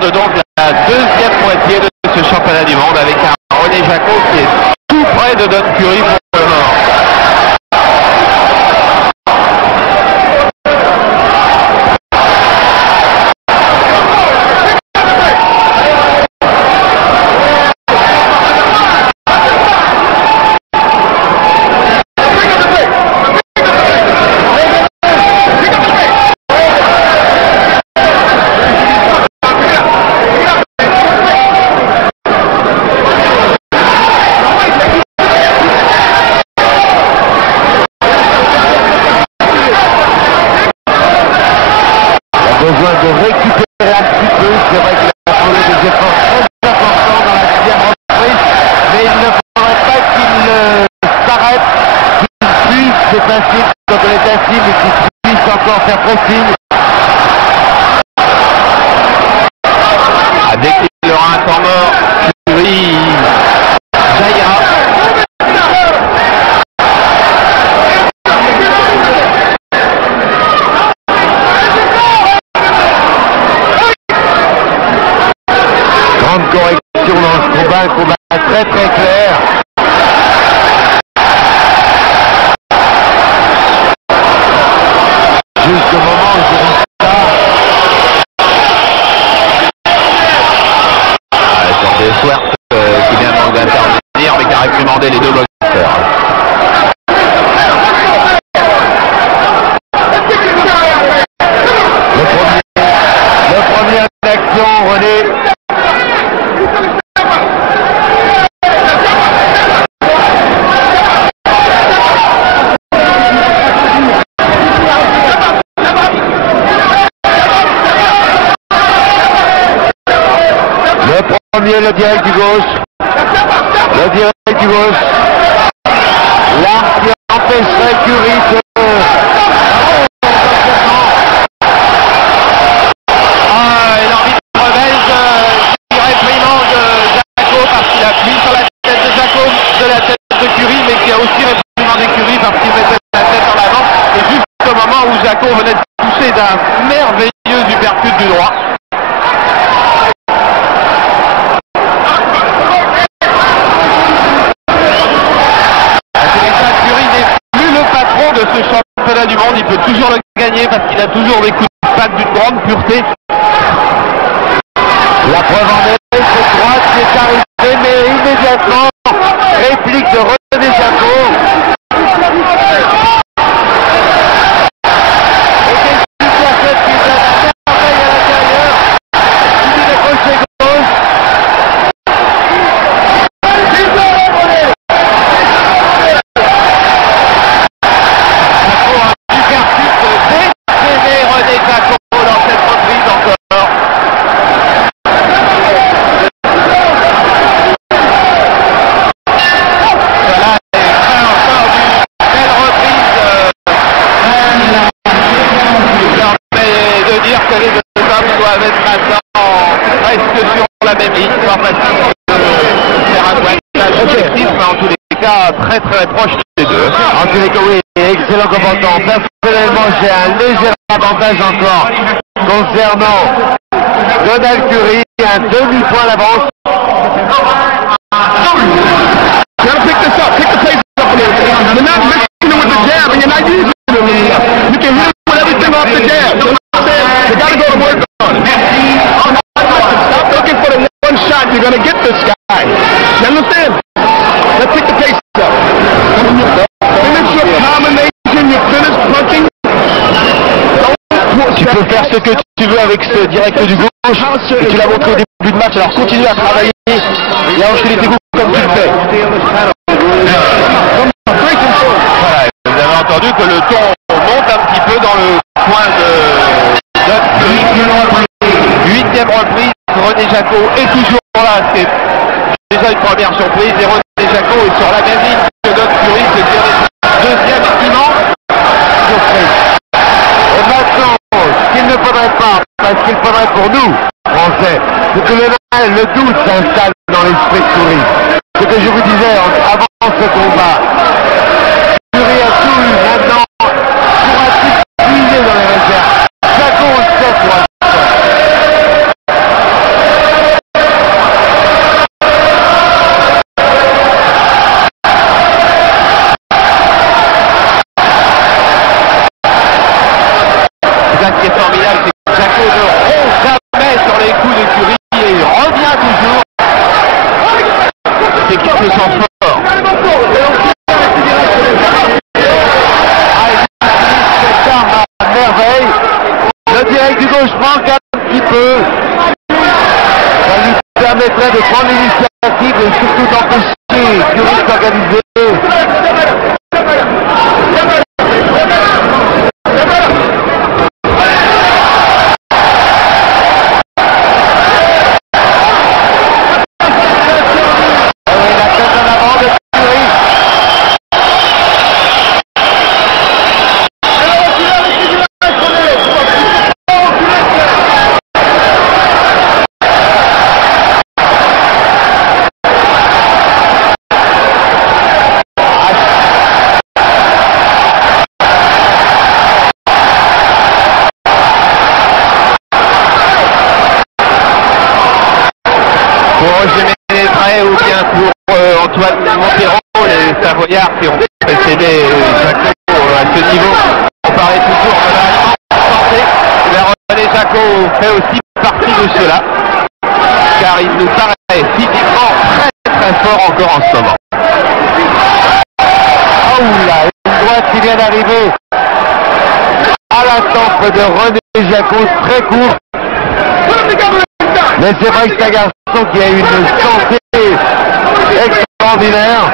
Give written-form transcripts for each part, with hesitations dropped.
aborde donc la deuxième moitié de ce championnat du monde avec un René Jacot qui est tout près de Don Curry pour le moment. Besoin de récupérer un petit peu, c'est vrai qu'il a fait des efforts très importants dans la deuxième reprise, mais il ne faudrait pas qu'il s'arrête, qu'il puisse, c'est facile quand on est assis, mais qu'il puisse encore faire pressing. Dès qu'il aura un temps mort, Curry jaillira. Grande correction dans ce combat, un combat très très clair. Juste au moment où je dis ça. Sur des Swerts qui vient donc d'intervenir mais qui a réprimandé les deux boxeurs. Le premier en action, René. Le direct du gauche. Le direct du gauche. L'arme qui empêcherait Curry de... Et l'arbitre rebelle qui réprimande Jacot parce qu'il appuie sur la tête de Jacot de la tête de Curry, mais qui a aussi réprimandé Curry parce qu'il mettait la tête en avant. Et juste au moment où Jacot venait de toucher d'un merveilleux uppercut du droit. De ce championnat du monde, il peut toujours le gagner parce qu'il a toujours des coups de patte d'une grande pureté. La preuve en est, cette droite qui est arrivée, mais immédiatement, réplique de René Jacot. Et qu'est-ce qu'il a fait qui donne la merveille à l'intérieur. Il est crochet gauche. René Jacot dans cette reprise encore. Voilà, et encore d'une belle reprise qui permet de dire que les deux hommes doivent être maintenant presque sur la même ligne, pas facile de faire un pointage objectif, mais en tous les cas très très proche des deux. En tous les cas, oui, excellent combattant. Personnellement, j'ai un léger avantage encore concernant Donald Curry, un demi-point d'avance. You gotta pick this up, pick the pace up a little bit. You're not mixing it with the jab, and you're not using it a little enough. You can hit it with everything off the jab. You know what I'm saying? You gotta go to work on it. Stop looking for the one shot. You're gonna get this guy. You understand? Let's pick the pace up. Finish your combination, you finish punching. Tu peux faire ce que tu veux avec ce direct du gauche, et tu l'as montré au début de match, alors continue à travailler et à enchaîner tes coups comme tu le fais. Voilà, vous avez entendu que le ton monte un petit peu dans le coin de Don Curry. Huitième reprise, René Jacot est toujours là, c'est déjà une première surprise, et René Jacot est sur la même ligne que Don Curry, c'est deuxième immense surprise. Et maintenant, ce qu'il ne faudrait pas, parce qu'il faudrait pour nous, Français, c'est que le doute s'installe dans l'esprit de Curry. Ce que je vous disais avant ce combat, Curry a tout eu, maintenant, pourra-t-il puiser dans les réserves? Jacot, on sait quoi. manque un petit peu. Ça lui permettrait de prendre l'initiative et surtout d'empêcher Curie de s'organiser. Antoine Monteiro, les Savoyards qui ont précédé Jaco à ce niveau, on parlait toujours de la santé. René Jaco fait aussi partie de cela, car il nous paraît physiquement très fort encore en ce moment. Oh là, une droite qui vient d'arriver à la tempe de René Jaco, très court. Mais c'est vrai que c'est un garçon qui a une santé extraordinaire.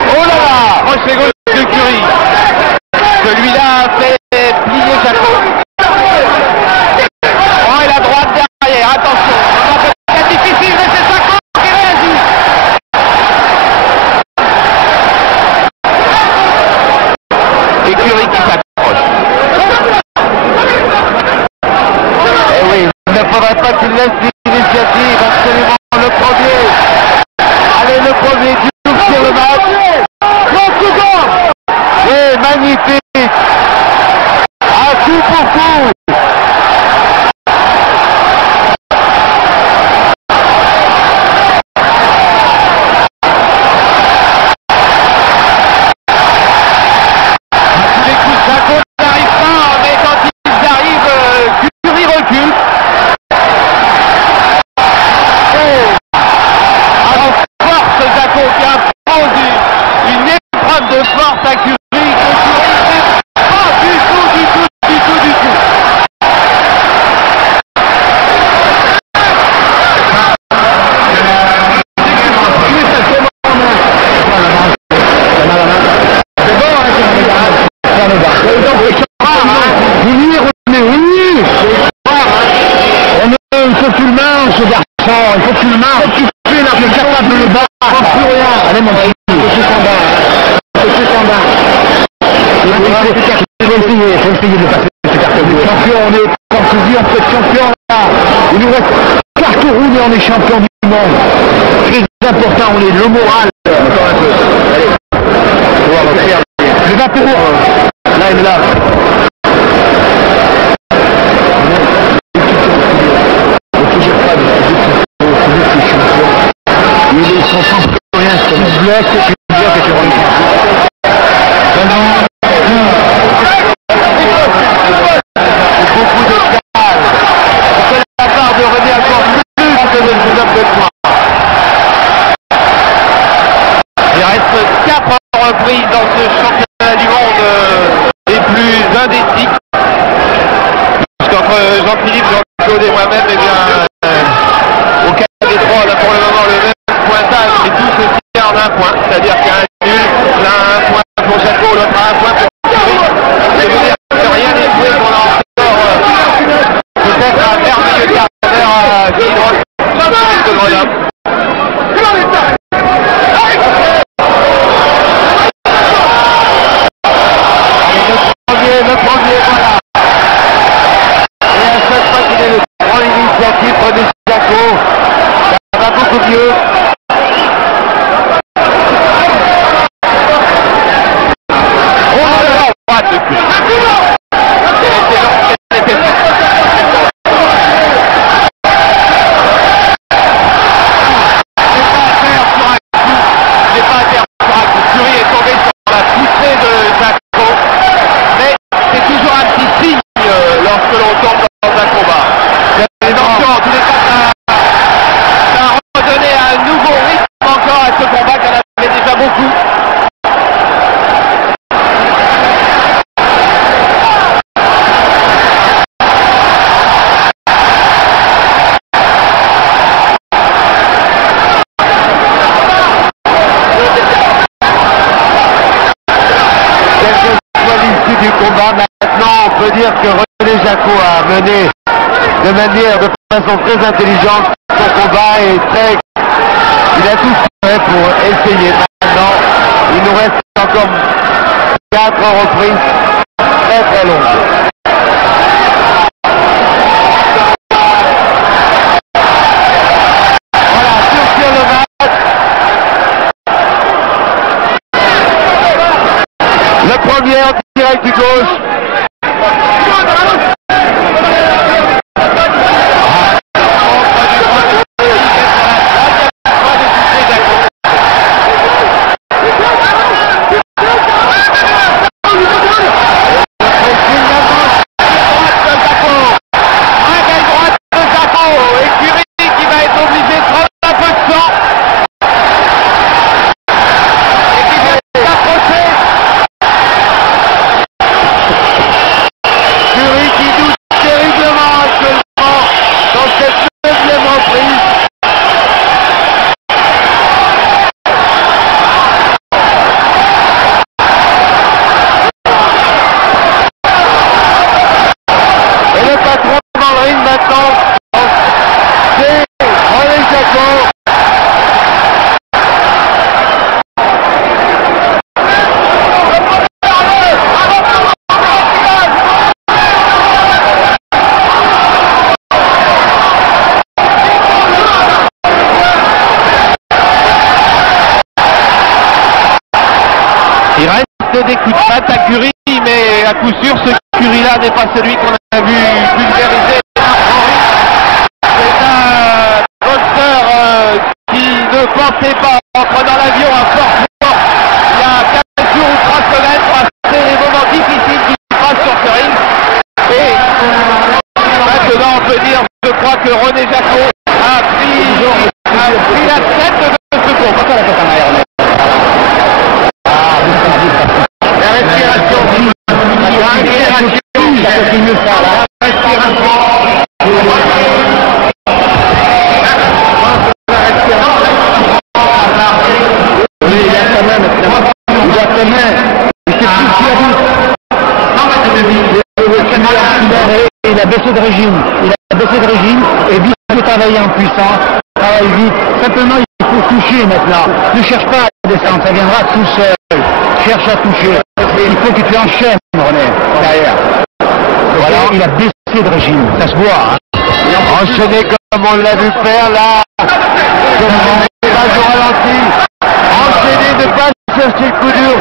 Oh là là, crochet gauche de Curie. Celui-là a fait plier Jaco. Oh, et la droite derrière, attention. C'est difficile, mais c'est Jaco qui réagit. Et Curie qui s'accroche. Eh oui, il ne faudrait pas qu'il laisse l'initiative, absolument le premier. Allez, le premier tour sur le match. 30 secondes. Et magnifique. À coup pour coup. Tous les coups de Jaco n'arrivent pas, mais quand ils arrivent, Curie recule. Jaco qui impose une épreuve de force à Curie, que Curie n'est pas du tout. Il faut que tu le manges, ce garçon, il faut que tu le manges, tu fais là, tu es capable de le battre. Plus rien. Allez mon petit, c'est plus combat. Il faut essayer de passer ce carton bleu. Champion, on est, comme tu dis, on peut être champion là. Il nous reste carton rouge et on est champion du monde. Très important, on est le moral. Encore un peu. Allez. Le vapeur. Là, il est là. Il est sans rien, tu bloques et tu reviens. Beaucoup de calme. C'est la part de René encore plus que le 19 de points. Il reste 4 reprises dans ce championnat du monde les plus indécis. Puisqu'entre Jean-Philippe, Jean-Claude et moi-même, eh bien, au cas des trois, on a pour le moment le même pointage, mais tous aussi en un point. C'est-à-dire qu'il y a un nul, l'un a un point pour Jaco, l'autre a un point pour Curie. Ça veut dire que rien n'est joué, qu'on a encore peut-être un merveilleux quart d'heure à vivre sur le de Grenoble. Le premier, voilà. Et à chaque fois qu'il prend l'initiative, René Jaco, ça va beaucoup mieux. On a la droite de Curie. Curie est tombé sur la poussée de Jaco, mais c'est toujours un petit signe lorsque l'on tombe dans un combat. Attention, en tous les cas, combat. Maintenant, on peut dire que René Jacot a mené de façon très intelligente son combat et il a tout fait pour essayer. Maintenant, il nous reste encore 4 reprises très longues. Voilà, sur le match. Le premier en direct du gauche. Il reste des coups de patte à Curie, mais à coup sûr, ce Curie-là n'est pas celui qu'on a vu pulvériser. C'est un boxeur qui ne pensait pas, en prenant l'avion à Fort, il y a 15 jours ou 3 semaines, passer les moments difficiles qu'il passe sur ce ring. Et maintenant, on peut dire, je crois que René Jacot a pris la tête de ce combat. Il a baissé de régime, et vite de travailler en puissance, travaille vite. Simplement, il faut toucher maintenant. Ne cherche pas à descendre, ça viendra tout seul. Cherche à toucher. Il faut que tu enchaînes, René, derrière. Voilà, il a baissé de régime, ça se voit. Hein. Enchaîné comme on l'a vu faire là. Pas au ralenti. Enchaîné, ne pas chercher le coup dur.